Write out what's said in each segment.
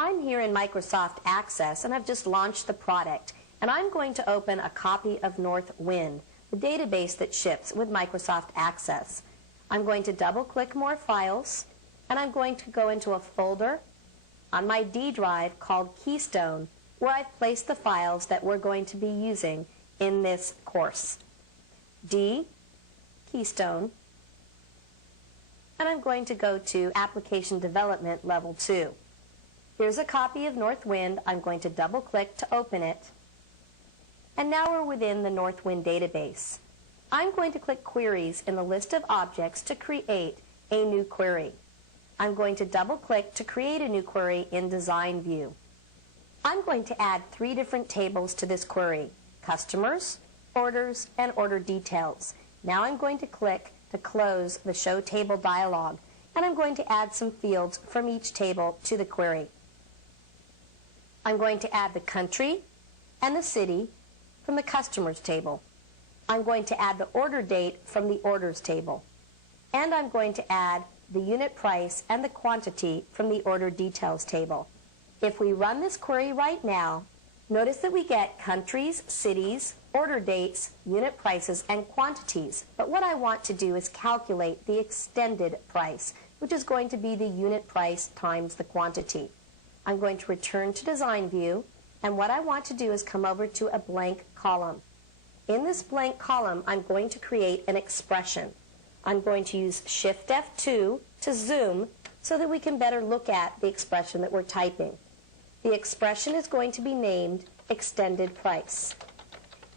I'm here in Microsoft Access and I've just launched the product, and I'm going to open a copy of North Wind, the database that ships with Microsoft Access. I'm going to double-click More Files, and I'm going to go into a folder on my D drive called Keystone, where I've placed the files that we're going to be using in this course. D, Keystone, and I'm going to go to Application Development Level 2. Here's a copy of North Wind. I'm going to double-click to open it. And now we're within the North Wind database. I'm going to click Queries in the list of objects to create a new query. I'm going to double-click to create a new query in Design View. I'm going to add 3 different tables to this query: Customers, Orders, and Order Details. Now I'm going to click to close the Show Table dialog, and I'm going to add some fields from each table to the query. I'm going to add the country and the city from the Customers table. I'm going to add the order date from the Orders table. And I'm going to add the unit price and the quantity from the Order Details table. If we run this query right now, notice that we get countries, cities, order dates, unit prices, and quantities. But what I want to do is calculate the extended price, which is going to be the unit price times the quantity. I'm going to return to Design View, and what I want to do is come over to a blank column. In this blank column, I'm going to create an expression. I'm going to use Shift F2 to zoom so that we can better look at the expression that we're typing. The expression is going to be named Extended Price,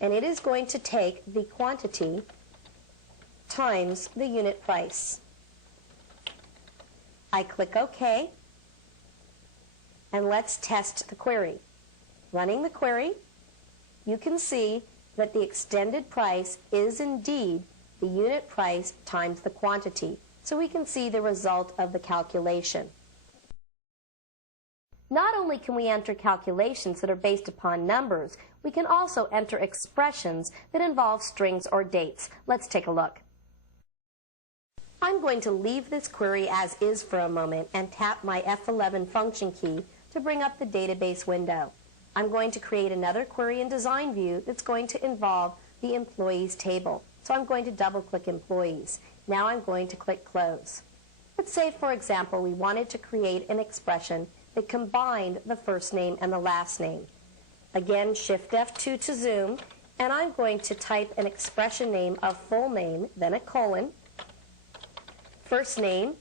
and it is going to take the quantity times the unit price. I click OK, and let's test the query. Running the query, you can see that the extended price is indeed the unit price times the quantity. So we can see the result of the calculation. Not only can we enter calculations that are based upon numbers, we can also enter expressions that involve strings or dates. Let's take a look. I'm going to leave this query as is for a moment and tap my F11 function key to bring up the database window. I'm going to create another query in Design View that's going to involve the Employees table. So I'm going to double-click Employees. Now I'm going to click Close. Let's say, for example, we wanted to create an expression that combined the first name and the last name. Again, Shift F2 to zoom, and I'm going to type an expression name of full name, then a colon, first name,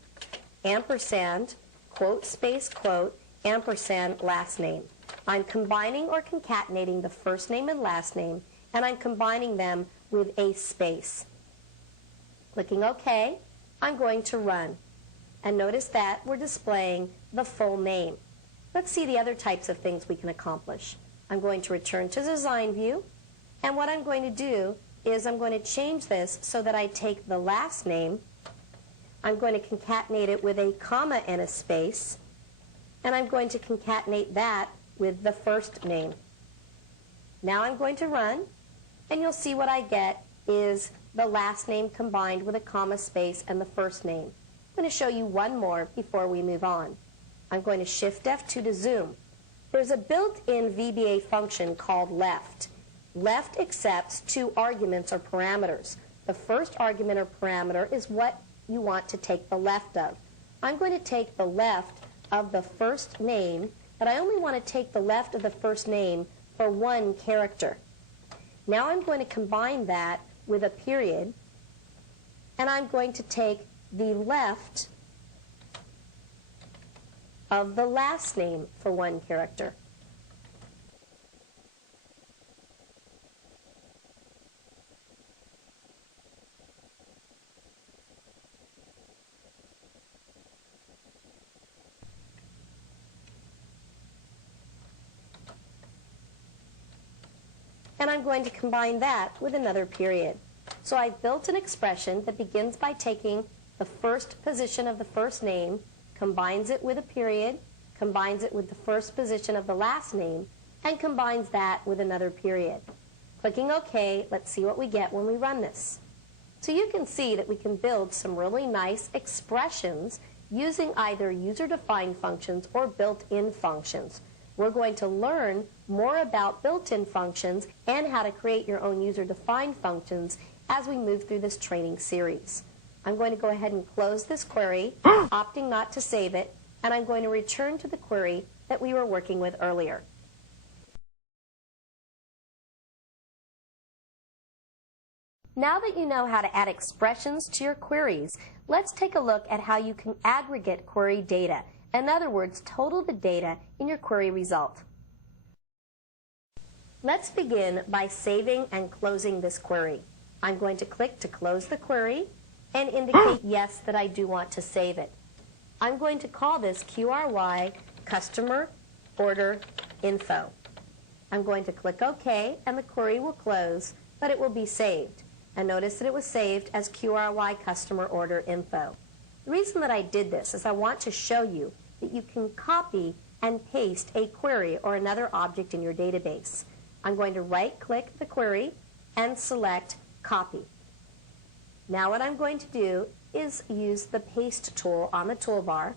ampersand, quote, space, quote, ampersand, last name. I'm combining or concatenating the first name and last name, and I'm combining them with a space. Clicking OK, I'm going to run. And notice that we're displaying the full name. Let's see the other types of things we can accomplish. I'm going to return to Design View, and what I'm going to do is I'm going to change this so that I take the last name, I'm going to concatenate it with a comma and a space, and I'm going to concatenate that with the first name. Now I'm going to run, and you'll see what I get is the last name combined with a comma, space, and the first name. I'm going to show you one more before we move on. I'm going to Shift F2 to zoom. There's a built-in VBA function called left. Left accepts 2 arguments or parameters. The first argument or parameter is what you want to take the left of. I'm going to take the left of the first name, but I only want to take the left of the first name for 1 character. Now I'm going to combine that with a period, and I'm going to take the left of the last name for 1 character. And I'm going to combine that with another period. So I've built an expression that begins by taking the first position of the first name, combines it with a period, combines it with the first position of the last name, and combines that with another period. Clicking OK, let's see what we get when we run this. So you can see that we can build some really nice expressions using either user-defined functions or built-in functions. We're going to learn more about built-in functions and how to create your own user-defined functions as we move through this training series. I'm going to go ahead and close this query, opting not to save it, and I'm going to return to the query that we were working with earlier. Now that you know how to add expressions to your queries, let's take a look at how you can aggregate query data. In other words, total the data in your query result. Let's begin by saving and closing this query. I'm going to click to close the query and indicate yes that I do want to save it. I'm going to call this QRY Customer Order Info. I'm going to click OK and the query will close, but it will be saved. And notice that it was saved as QRY Customer Order Info. The reason that I did this is I want to show you that you can copy and paste a query or another object in your database. I'm going to right-click the query and select Copy. Now what I'm going to do is use the Paste tool on the toolbar,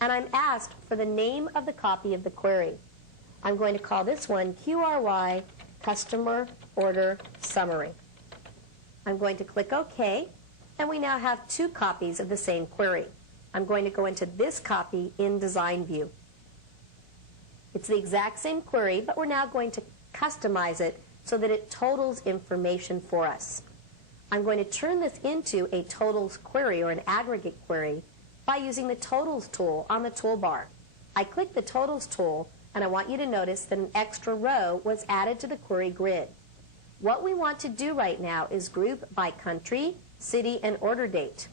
and I'm asked for the name of the copy of the query. I'm going to call this one QRY Customer Order Summary. I'm going to click OK, and we now have two copies of the same query. I'm going to go into this copy in Design View. It's the exact same query, but we're now going to customize it so that it totals information for us. I'm going to turn this into a totals query or an aggregate query by using the Totals tool on the toolbar. I click the Totals tool, and I want you to notice that an extra row was added to the query grid. What we want to do right now is group by country, city, and order date.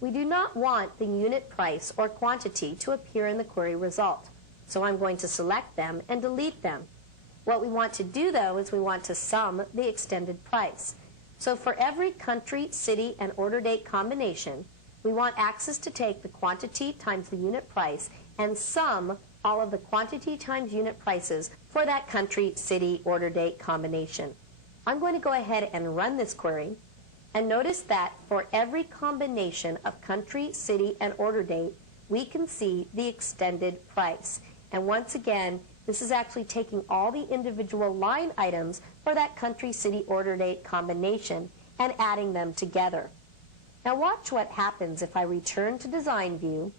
We do not want the unit price or quantity to appear in the query result, so I'm going to select them and delete them. What we want to do, though, is we want to sum the extended price. So for every country, city, and order date combination, we want Access to take the quantity times the unit price and sum all of the quantity times unit prices for that country, city, order date combination. I'm going to go ahead and run this query, and notice that for every combination of country, city, and order date, we can see the extended price. And once again, this is actually taking all the individual line items for that country, city, order date combination and adding them together. Now watch what happens if I return to Design View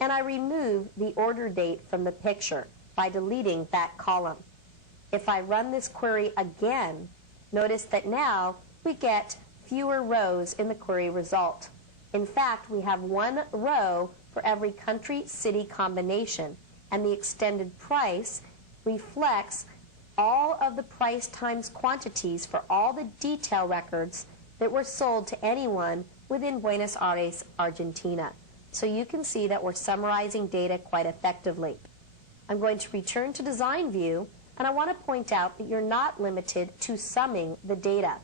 and I remove the order date from the picture by deleting that column. If I run this query again, notice that now we get fewer rows in the query result. In fact, we have one row for every country, city combination, and the extended price reflects all of the price times quantities for all the detail records that were sold to anyone within Buenos Aires, Argentina. So you can see that we're summarizing data quite effectively. I'm going to return to Design View, and I want to point out that you're not limited to summing the data.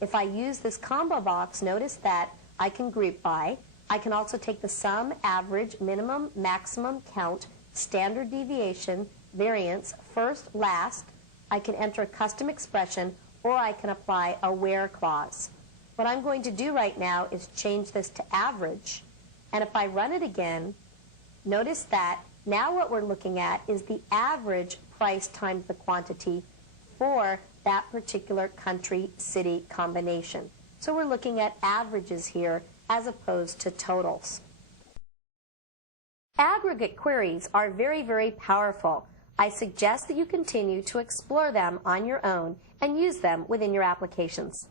If I use this combo box, notice that I can group by. I can also take the sum, average, minimum, maximum, count, standard deviation, variance, first, last. I can enter a custom expression, or I can apply a where clause. What I'm going to do right now is change this to average, and if I run it again, notice that now what we're looking at is the average price times the quantity for that particular country, city combination. So we're looking at averages here as opposed to totals. Aggregate queries are very, very powerful. I suggest that you continue to explore them on your own and use them within your applications.